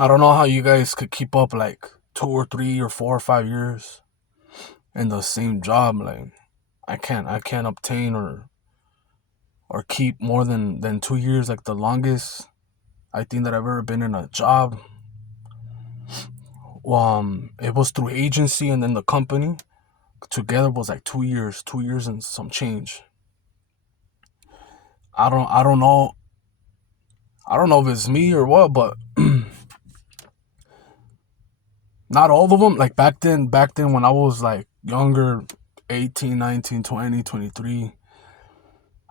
I don't know how you guys could keep up like 2 or 3 or 4 or 5 years in the same job. Like I can't obtain or keep more than 2 years. Like the longest I think that I've ever been in a job. It was through agency and then the company together was like 2 years, 2 years and some change. I don't know. I don't know if it's me or what, but not all of them. Like back then when I was like younger, 18, 19, 20, 23.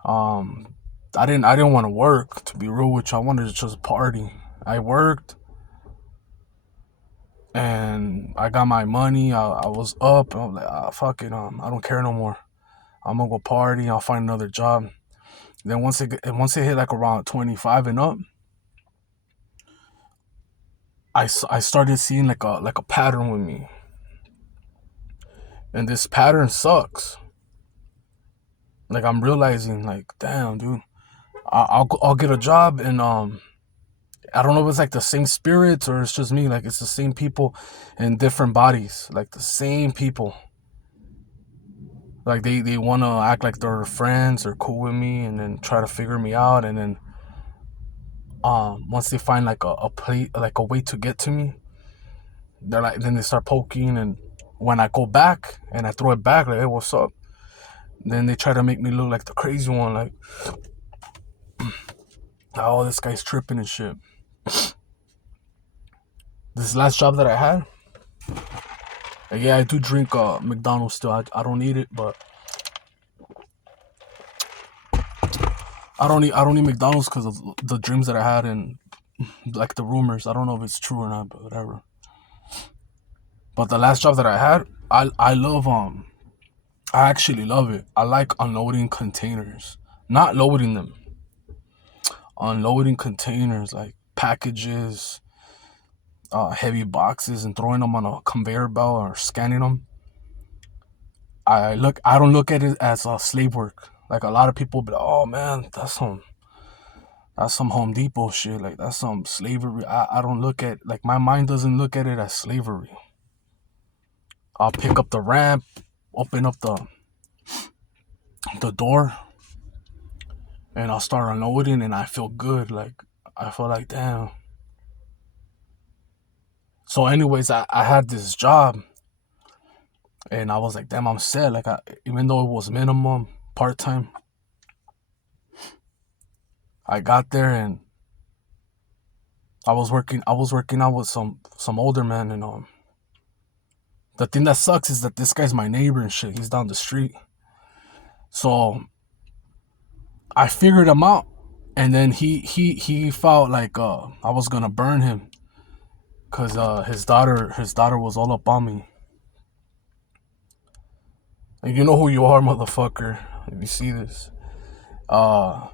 Um, I didn't want to work. To be real with you, I wanted to just party. I worked and I got my money. I was up. And I was like, fuck it. I don't care no more. I'm gonna go party. I'll find another job. Then once it hit like around 25 and up, I started seeing like a pattern with me, and this pattern sucks. Like I'm realizing, like, damn, dude, I'll get a job, and I don't know if it's like the same spirits or it's just me. Like it's the same people in different bodies, like the same people. Like they want to act like they're friends or cool with me, and then try to figure me out, and then once they find like a play like a way to get to me, they're like then they start poking, and when I go back and I throw it back like, hey, what's up? Then they try to make me look like the crazy one, like, oh, this guy's tripping and shit. This last job that I had, like, yeah, I do drink McDonald's still. I don't eat it, but I don't eat McDonald's because of the dreams that I had and like the rumors. I don't know if it's true or not, but whatever. But the last job that I had, I love I actually love it. I like unloading containers, not loading them. Unloading containers like packages, heavy boxes, and throwing them on a conveyor belt or scanning them. I don't look at it as slave work. Like a lot of people be like, oh man, that's some Home Depot shit. Like that's some slavery. I don't look at, like, my mind doesn't look at it as slavery. I'll pick up the ramp, open up the door, and I'll start unloading, and I feel good. Like I feel like, damn. So, anyways, I had this job, and I was like, damn, I'm set. Like even though it was minimum part time, I got there and I was working out with some older men, and the thing that sucks is that this guy's my neighbor and shit. He's down the street. So I figured him out, and then he felt like I was gonna burn him because his daughter was all up on me. And you know who you are, motherfucker. If you see this, uh,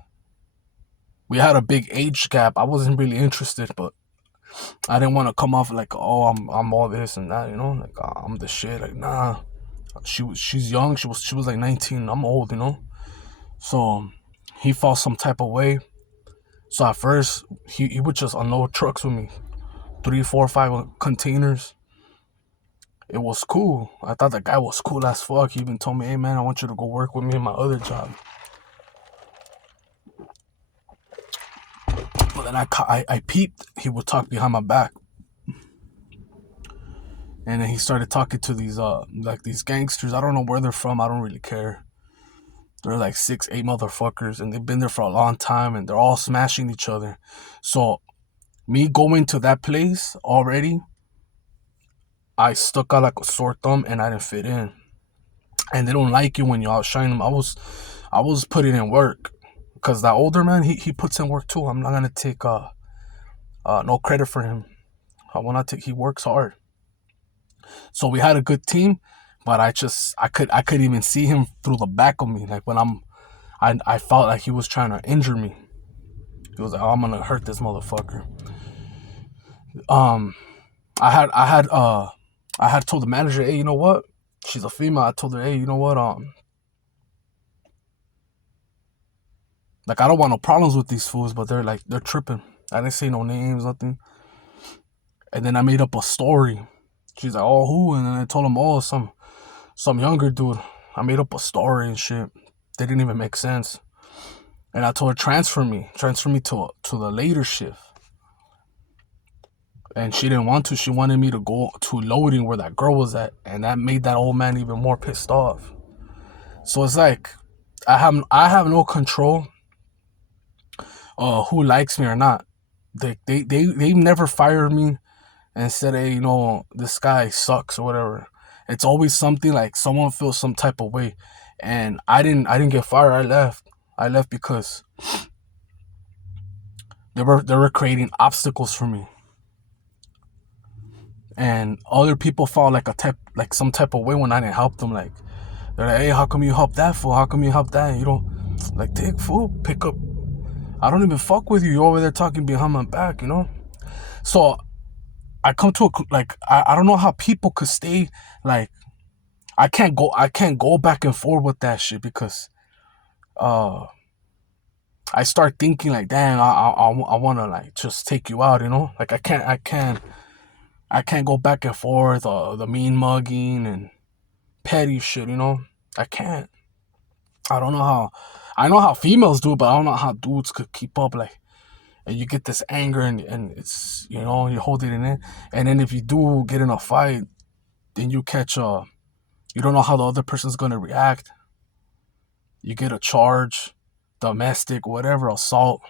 we had a big age gap. I wasn't really interested, but I didn't want to come off like, oh, I'm all this and that, like, I'm the shit. Like, nah, she's young. She was like 19. I'm old, So he felt some type of way. So at first he would just unload trucks with me, 3, 4, 5 containers. It was cool. I thought the guy was cool as fuck. He even told me, hey man, I want you to go work with me in my other job. But then I peeped. He would talk behind my back, and then he started talking to these like these gangsters. I don't know where they're from. I don't really care. They're like 6, 8 motherfuckers, and they've been there for a long time, and they're all smashing each other. So me going to that place already, I stuck out like a sore thumb, and I didn't fit in. And they don't like you when you outshine them. I was putting in work, because that older man, he puts in work too. I'm not gonna take no credit for him. I will not take. He works hard. So we had a good team, but I could even see him through the back of me. Like when I felt like he was trying to injure me. He was like, oh, I'm gonna hurt this motherfucker. Um, I had told the manager, hey, you know what? She's a female. I told her, hey, you know what? Like, I don't want no problems with these fools, but they're tripping. I didn't say no names, nothing. And then I made up a story. She's like, oh, who? And then I told him, oh, some younger dude. I made up a story and shit. They didn't even make sense. And I told her, transfer me to the later shift. And she didn't want to. She wanted me to go to loading where that girl was at. And that made that old man even more pissed off. So it's like, I have no control who likes me or not. They never fired me and said, hey, this guy sucks or whatever. It's always something like someone feels some type of way. And I didn't get fired. I left because they were creating obstacles for me. And other people felt like some type of way when I didn't help them. Like, they're like, hey, how come you help that fool? How come you help that? And you don't, like, take fool, pick up. I don't even fuck with you. You're over there talking behind my back, So I come to I don't know how people could stay, like, I can't go back and forth with that shit because I start thinking like, damn, I want to like just take you out, like I can't go back and forth, the mean mugging and petty shit, I can't. I don't know how. I know how females do it, but I don't know how dudes could keep up, like, and you get this anger and it's, you hold it in, and then if you do get in a fight, then you catch you don't know how the other person's gonna react. You get a charge, domestic, whatever, assault.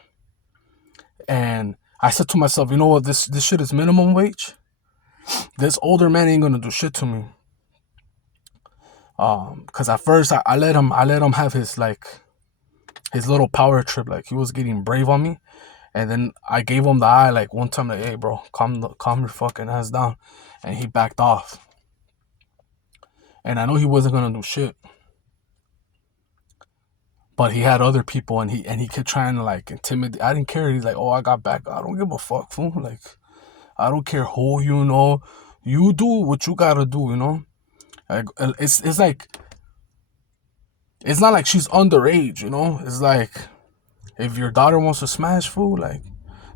And I said to myself, you know what, this shit is minimum wage. This older man ain't gonna do shit to me. Cause at first I let him have his little power trip, like he was getting brave on me. And then I gave him the eye, like one time, like, hey bro, calm your fucking ass down. And he backed off. And I know he wasn't gonna do shit. But he had other people and he kept trying to like intimidate. I didn't care. He's like, oh, I got back. I don't give a fuck, fool. Like, I don't care who you do what you gotta do, Like, it's like, it's not like she's underage, It's like, if your daughter wants to smash, fool, like,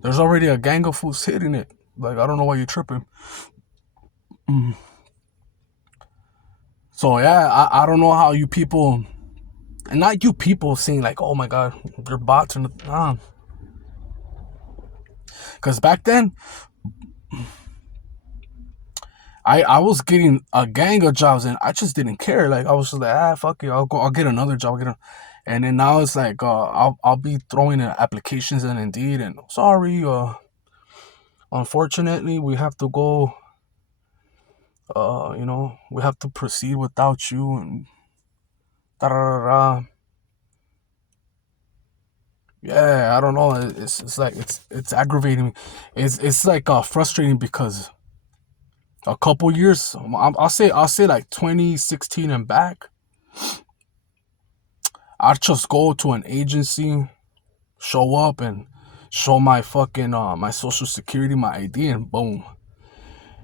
there's already a gang of fools hitting it. Like, I don't know why you're tripping. So yeah, I don't know how you people, and not you people saying like, oh my god, they're bots and nah. Cause back then, I was getting a gang of jobs and I just didn't care. Like, I was just like, fuck it, I'll get another job. And then now it's like, I'll be throwing in applications and Indeed, and sorry, unfortunately we have to go, we have to proceed without you, and da da da da. Yeah, I don't know. It's like it's aggravating me. It's like frustrating because a couple years, I'll say like 2016 and back, I'd just go to an agency, show up and show my fucking my social security, my ID, and boom.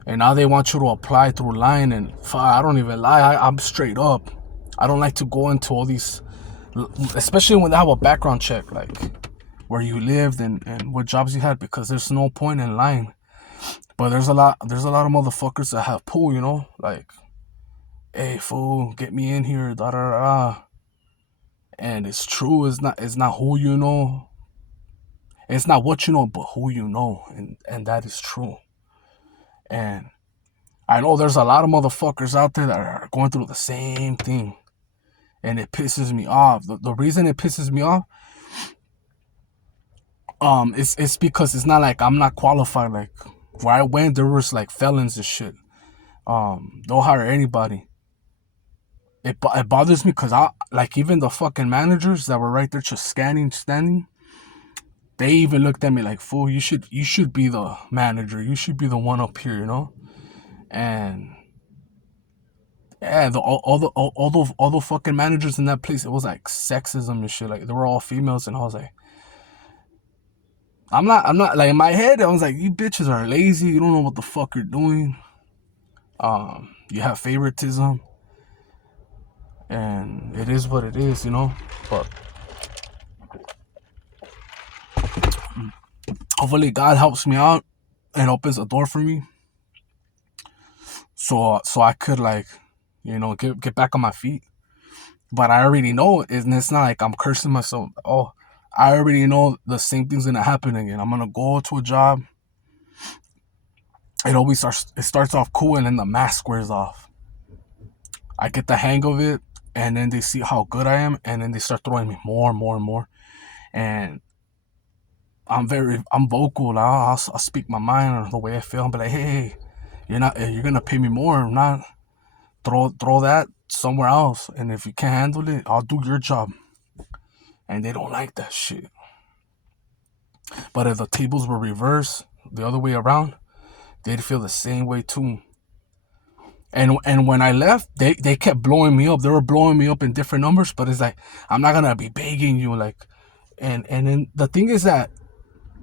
And now they want you to apply through line, and I don't even lie, I'm straight up. I don't like to go into all these, especially when they have a background check, like where you lived and what jobs you had, because there's no point in lying. But there's a lot of motherfuckers that have pull, like, hey fool, get me in here, da da da. And it's true, it's not who you know. It's not what you know, but who you know, and that is true. And I know there's a lot of motherfuckers out there that are going through the same thing. And it pisses me off. The reason it pisses me off, it's because it's not like I'm not qualified. Like, where I went, there was like felons and shit. They'll hire anybody. It bothers me because even the fucking managers that were right there just standing, they even looked at me like, fool, you should be the manager. You should be the one up here, And yeah, all the fucking managers in that place, it was like sexism and shit. Like, they were all females, and I was like, I'm not like, in my head, I was like, you bitches are lazy. You don't know what the fuck you're doing. You have favoritism, and it is what it is, But hopefully God helps me out and opens a door for me. so I could like, get back on my feet. But I already know, and it's not like I'm cursing myself. Oh, I already know the same thing's gonna happen again. I'm gonna go to a job. It starts off cool, and then the mask wears off. I get the hang of it, and then they see how good I am, and then they start throwing me more and more and more. And I'm vocal. I'll speak my mind or the way I feel. I'm like, hey, you're gonna pay me more. Not throw that somewhere else. And if you can't handle it, I'll do your job. And they don't like that shit. But if the tables were reversed, the other way around, they'd feel the same way too. And when I left, they kept blowing me up. They were blowing me up in different numbers, but it's like, I'm not gonna be begging you, like. And then the thing is that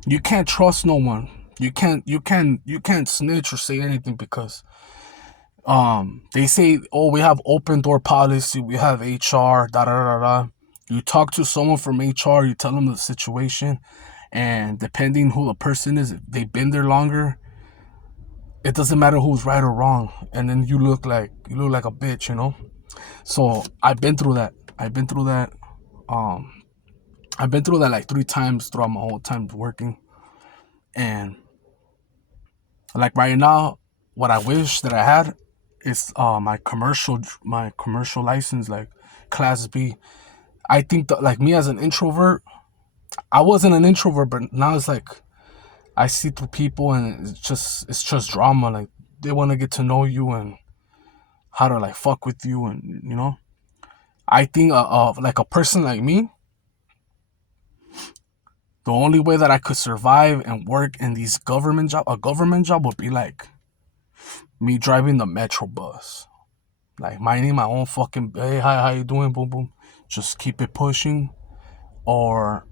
you can't trust no one. You can't snitch or say anything, because they say, oh, we have open door policy, we have HR, da da da da. You talk to someone from HR, you tell them the situation, and depending who the person is, if they've been there longer, it doesn't matter who's right or wrong, and then you look like a bitch. So I've been through that. Um, I've been through that like 3 times throughout my whole time working, and like right now, what I wish that I had is my commercial license, like class B. I think that, like, me as an introvert, I wasn't an introvert, but now it's like I see through people, and it's just drama. Like, they want to get to know you and how to like fuck with you, and I think like a person like me, the only way that I could survive and work in a government job would be like me driving the metro bus, like minding my own fucking, hey, hi, how you doing, boom boom, just keep it pushing, or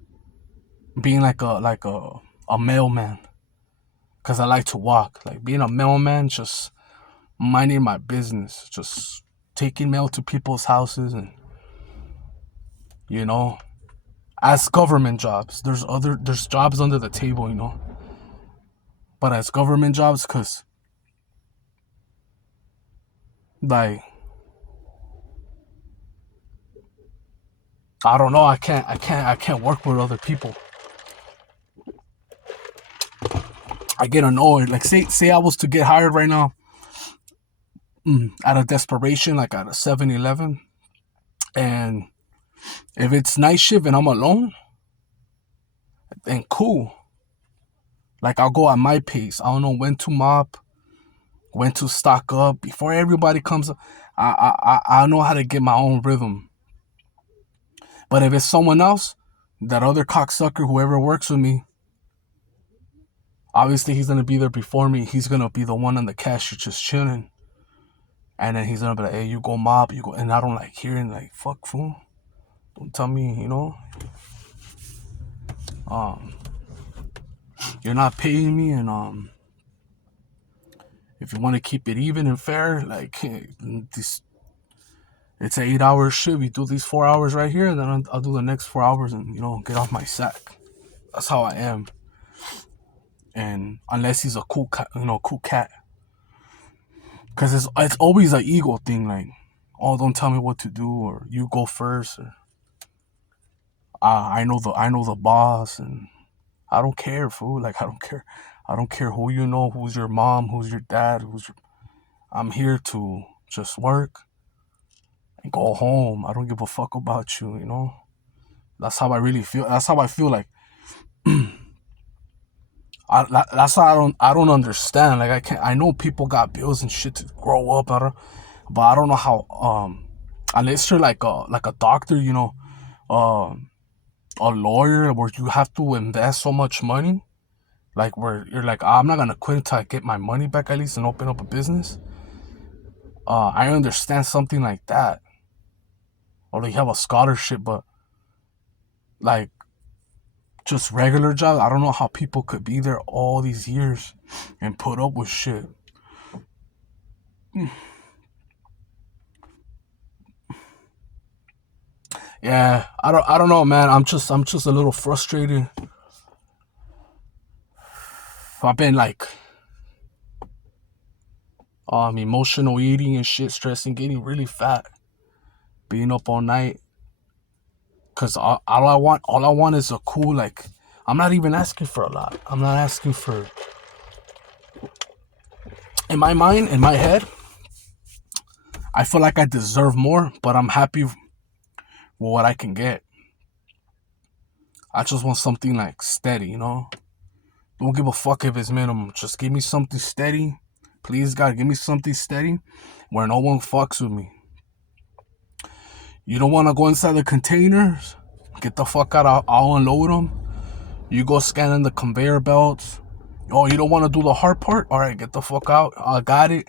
being like a mailman, because I like to walk, like being a mailman, just minding my business, just taking mail to people's houses, and you know as government jobs, there's jobs under the table, but as government jobs, because like, I don't know, I can't work with other people. I get annoyed. Like, say I was to get hired right now, out of desperation, like at a 7-Eleven, and if it's night shift and I'm alone, then cool. Like, I'll go at my pace. I don't know when to mop, when to stock up before everybody comes. I know how to get my own rhythm. But if it's someone else, that other cocksucker, whoever works with me, obviously he's gonna be there before me. He's gonna be the one on the cashier just chilling, and then he's gonna be like, "Hey, you go mop, you go." And I don't like hearing, like, "Fuck, fool, don't tell me, um, you're not paying me, and if you want to keep it even and fair, like, this, it's an 8 hour shift. You do these 4 hours right here, and then I'll do the next 4 hours, and get off my sack." That's how I am. And unless he's a cool cat, because it's always an ego thing, like, "Oh, don't tell me what to do," or "You go first," or I know the boss, and I don't care, fool. Like, I don't care. I don't care who's your mom, who's your dad, I'm here to just work and go home. I don't give a fuck about you. That's how I really feel. That's how I feel like. That's how I don't understand. Like, I can't. I know people got bills and shit to grow up, but I don't know how. Unless you're like a doctor, um, a lawyer, where you have to invest so much money, like, where you're like, I'm not gonna quit until I get my money back, at least, and open up a business. I understand something like that, or you have a scholarship, but like, just regular jobs, I don't know how people could be there all these years and put up with shit. Yeah, I don't know, man. I'm just a little frustrated. I've been like, emotional eating and shit, stressing, getting really fat, being up all night. Cause all I want is a cool, like, I'm not even asking for a lot. I'm not asking for. In my mind, in my head, I feel like I deserve more, but I'm happy with what I can get. I just want something like steady, you know. Don't give a fuck if it's minimum. Just give me something steady. Please, God, give me something steady where no one fucks with me. You don't want to go inside the containers? Get the fuck out. I'll unload them. You go scanning the conveyor belts. Oh, you don't want to do the hard part? All right, get the fuck out. I got it.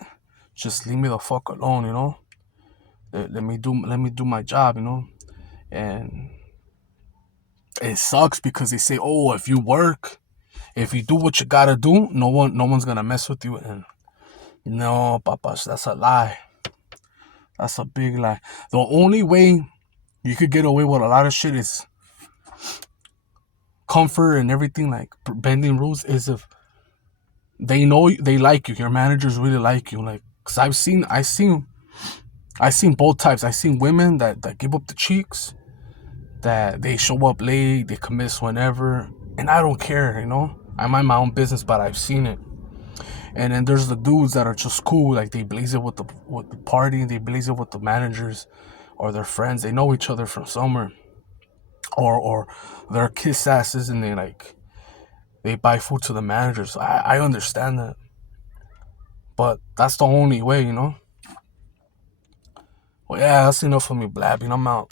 Just leave me the fuck alone, you know. Let me do my job, you know. And it sucks because they say, oh, if you work, if you do what you gotta do, no one's gonna mess with you. And no, papas, that's a lie. That's a big lie. The only way you could get away with a lot of shit is comfort and everything, like bending rules, is if they know they like you. Your managers really like you. Like, cause I seen both types. I seen women that give up the cheeks, that they show up late, they can miss whenever, and I don't care, you know. I mind my own business, but I've seen it. And then there's the dudes that are just cool, like they blaze it with the party, they blaze it with the managers or their friends. They know each other from somewhere, or they're kiss asses and they buy food to the managers. I understand that, but that's the only way, you know. Well, yeah, that's enough of me blabbing. I'm out.